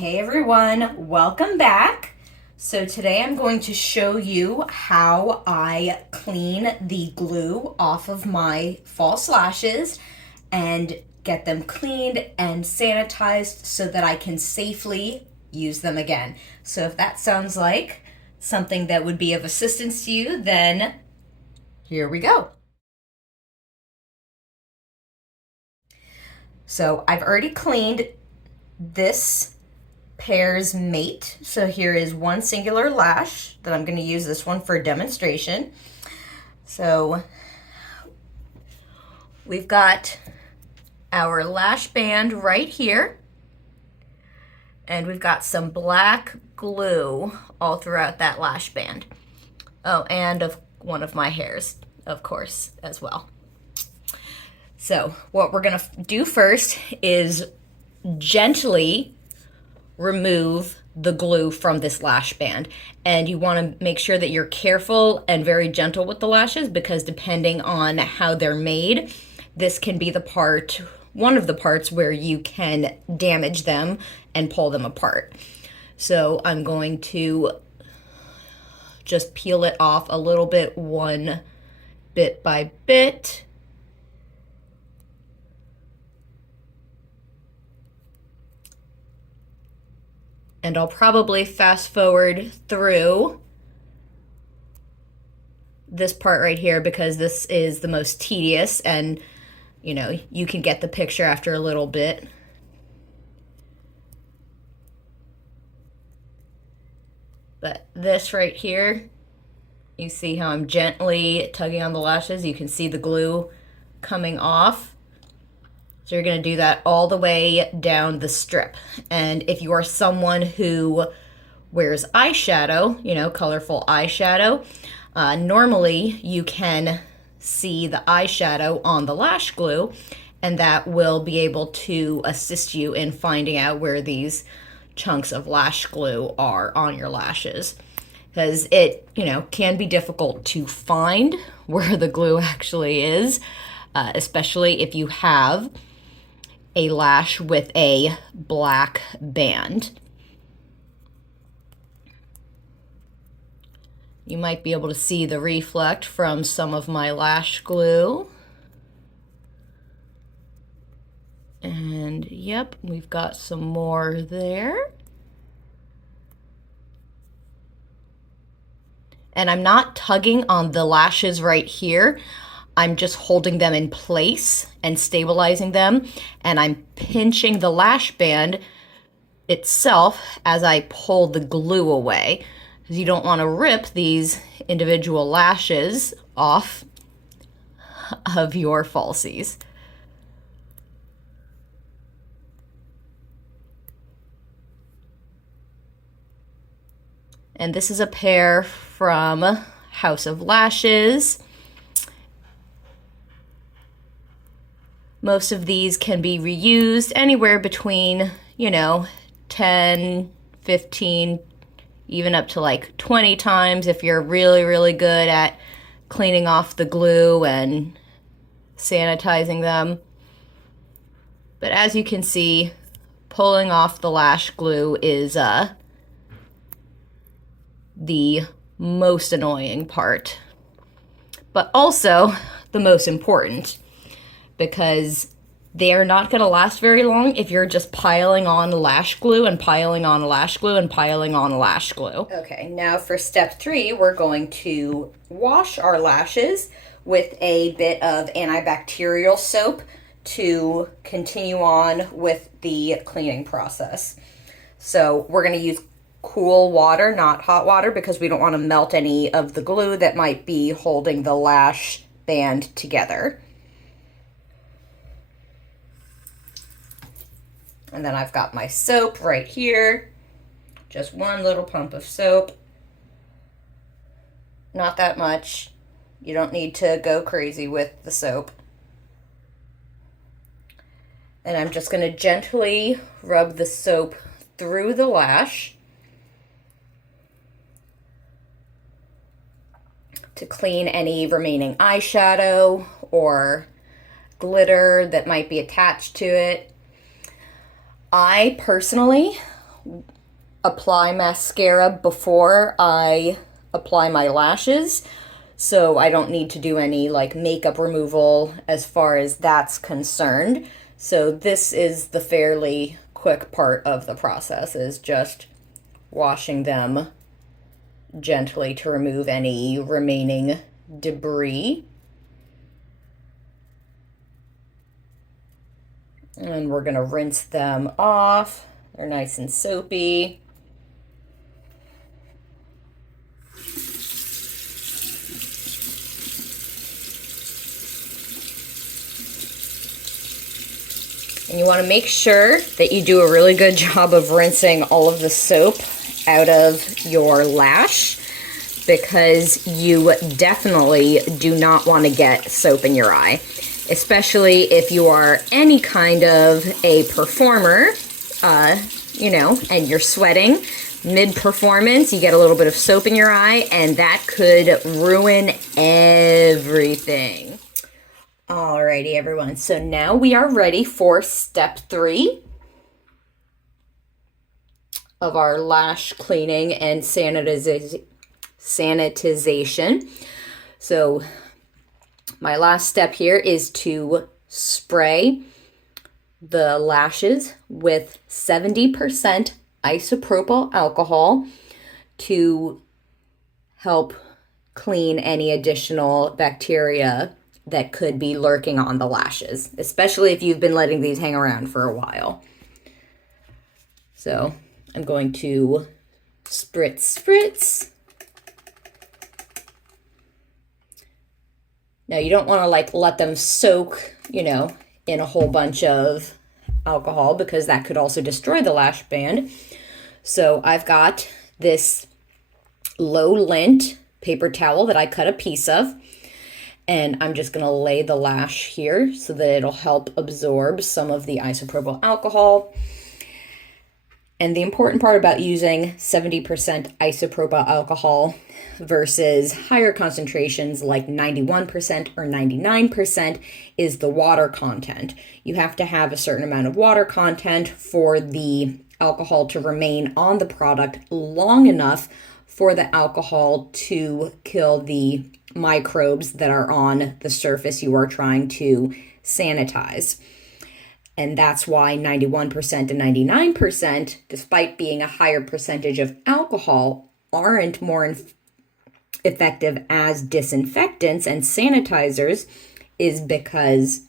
Hey everyone, welcome back. So today I'm going to show you how I clean the glue off of my false lashes and get them cleaned and sanitized so that I can safely use them again. So if that sounds like something that would be of assistance to you, then here we go. So I've already cleaned this pair's mate. So here is one singular lash that I'm going to use this one for a demonstration. So we've got our lash band right here, and we've got some black glue all throughout that lash band. Oh, and of one of my hairs, of course, as well. So what we're going to do first is gently remove the glue from this lash band. And you want to make sure that you're careful and very gentle with the lashes, because depending on how they're made, this can be one of the parts where you can damage them and pull them apart. So I'm going to just peel it off a little bit, one bit by bit. And I'll probably fast forward through this part right here because this is the most tedious, and you can get the picture after a little bit. But this right here, you see how I'm gently tugging on the lashes. You can see the glue coming off. So you're going to do that all the way down the strip. And if you are someone who wears eyeshadow, colorful eyeshadow, normally you can see the eyeshadow on the lash glue, and that will be able to assist you in finding out where these chunks of lash glue are on your lashes. Because it, can be difficult to find where the glue actually is, especially if you have a lash with a black band. You might be able to see the reflect from some of my lash glue. And yep, we've got some more there. And I'm not tugging on the lashes right here. I'm just holding them in place and stabilizing them, and I'm pinching the lash band itself as I pull the glue away, because you don't want to rip these individual lashes off of your falsies. And this is a pair from House of Lashes. Most of these can be reused anywhere between, 10, 15, even up to like 20 times if you're really, really good at cleaning off the glue and sanitizing them. But as you can see, pulling off the lash glue is the most annoying part, but also the most important, because they're not going to last very long if you're just piling on lash glue and piling on lash glue and piling on lash glue. Okay, now for step 3, we're going to wash our lashes with a bit of antibacterial soap to continue on with the cleaning process. So we're going to use cool water, not hot water, because we don't want to melt any of the glue that might be holding the lash band together. And then I've got my soap right here. Just one little pump of soap. Not that much. You don't need to go crazy with the soap. And I'm just going to gently rub the soap through the lash to clean any remaining eyeshadow or glitter that might be attached to it. I personally apply mascara before I apply my lashes, so I don't need to do any like makeup removal as far as that's concerned. So this is the fairly quick part of the process, is just washing them gently to remove any remaining debris. And we're gonna rinse them off. They're nice and soapy. And you want to make sure that you do a really good job of rinsing all of the soap out of your lash, because you definitely do not want to get soap in your eye, especially if you are any kind of a performer, you know, and you're sweating mid-performance, you get a little bit of soap in your eye, and that could ruin everything. Alrighty, everyone. So now we are ready for step 3 of our lash cleaning and sanitization. So my last step here is to spray the lashes with 70% isopropyl alcohol to help clean any additional bacteria that could be lurking on the lashes, especially if you've been letting these hang around for a while. So I'm going to spritz. Now you don't want to like let them soak, you know, in a whole bunch of alcohol, because that could also destroy the lash band. So I've got this low lint paper towel that I cut a piece of, and I'm just going to lay the lash here so that it'll help absorb some of the isopropyl alcohol. And the important part about using 70% isopropyl alcohol versus higher concentrations like 91% or 99% is the water content. You have to have a certain amount of water content for the alcohol to remain on the product long enough for the alcohol to kill the microbes that are on the surface you are trying to sanitize. And that's why 91% and 99%, despite being a higher percentage of alcohol, aren't more effective as disinfectants and sanitizers, is because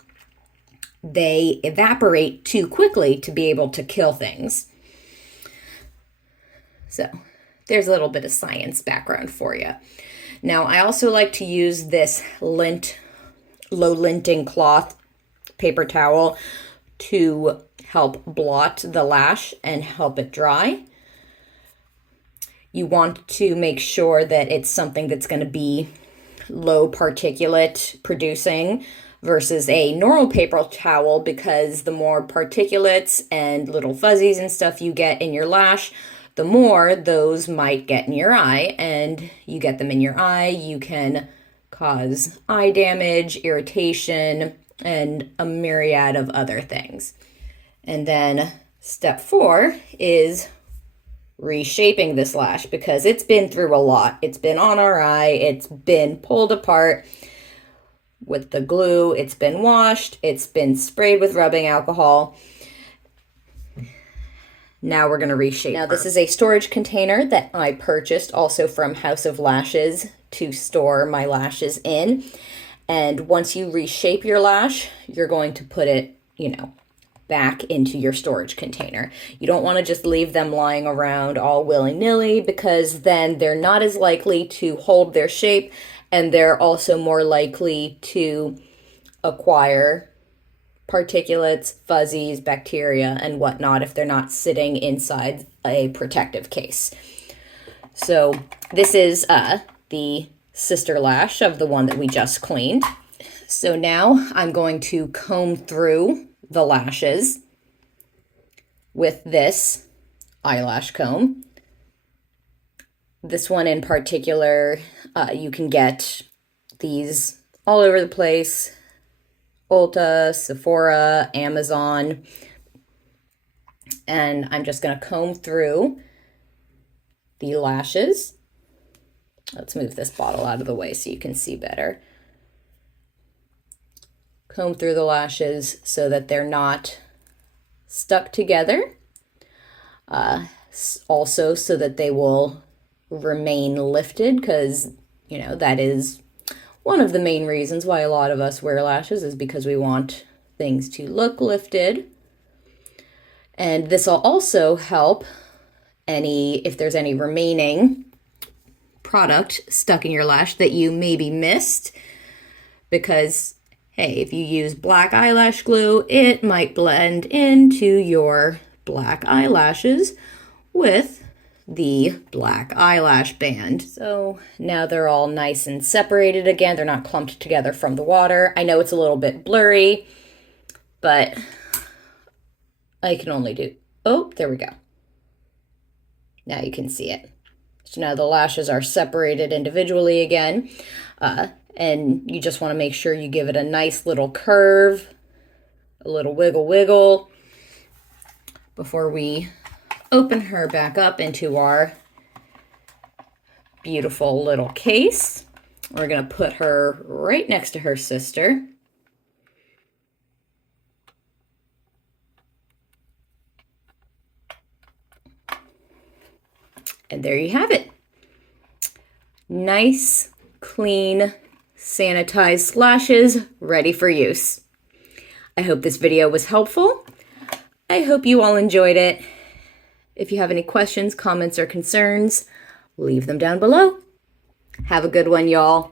they evaporate too quickly to be able to kill things. So there's a little bit of science background for you. Now, I also like to use this low linting cloth paper towel to help blot the lash and help it dry. You want to make sure that it's something that's going to be low particulate producing versus a normal paper towel, because the more particulates and little fuzzies and stuff you get in your lash, the more those might get in your eye, and you get them in your eye, you can cause eye damage, irritation, and a myriad of other things. And then step 4 is reshaping this lash, because it's been through a lot. It's been on our eye, it's been pulled apart with the glue, it's been washed, it's been sprayed with rubbing alcohol. Now we're going to reshape. Now this is a storage container that I purchased also from House of Lashes to store my lashes in. And once you reshape your lash, you're going to put it, you know, back into your storage container. You don't want to just leave them lying around all willy-nilly, because then they're not as likely to hold their shape, and they're also more likely to acquire particulates, fuzzies, bacteria, and whatnot if they're not sitting inside a protective case. So this is the sister lash of the one that we just cleaned. So now I'm going to comb through the lashes with this eyelash comb. This one in particular, you can get these all over the place. Ulta, Sephora, Amazon. And I'm just going to comb through the lashes. Let's move this bottle out of the way so you can see better. Comb through the lashes so that they're not stuck together. Also so that they will remain lifted, because, you know, that is one of the main reasons why a lot of us wear lashes, is because we want things to look lifted. And this will also help if there's any remaining product stuck in your lash that you maybe missed, because hey, if you use black eyelash glue, it might blend into your black eyelashes with the black eyelash band. So now they're all nice and separated again. They're not clumped together from the water. I know it's a little bit blurry, but I can only do, oh, there we go. Now you can see it. So now the lashes are separated individually again. And you just want to make sure you give it a nice little curve, a little wiggle wiggle, before we open her back up into our beautiful little case. We're going to put her right next to her sister. And there you have it. Nice, clean, sanitized lashes ready for use. I hope this video was helpful. I hope you all enjoyed it. If you have any questions, comments, or concerns, leave them down below. Have a good one, y'all.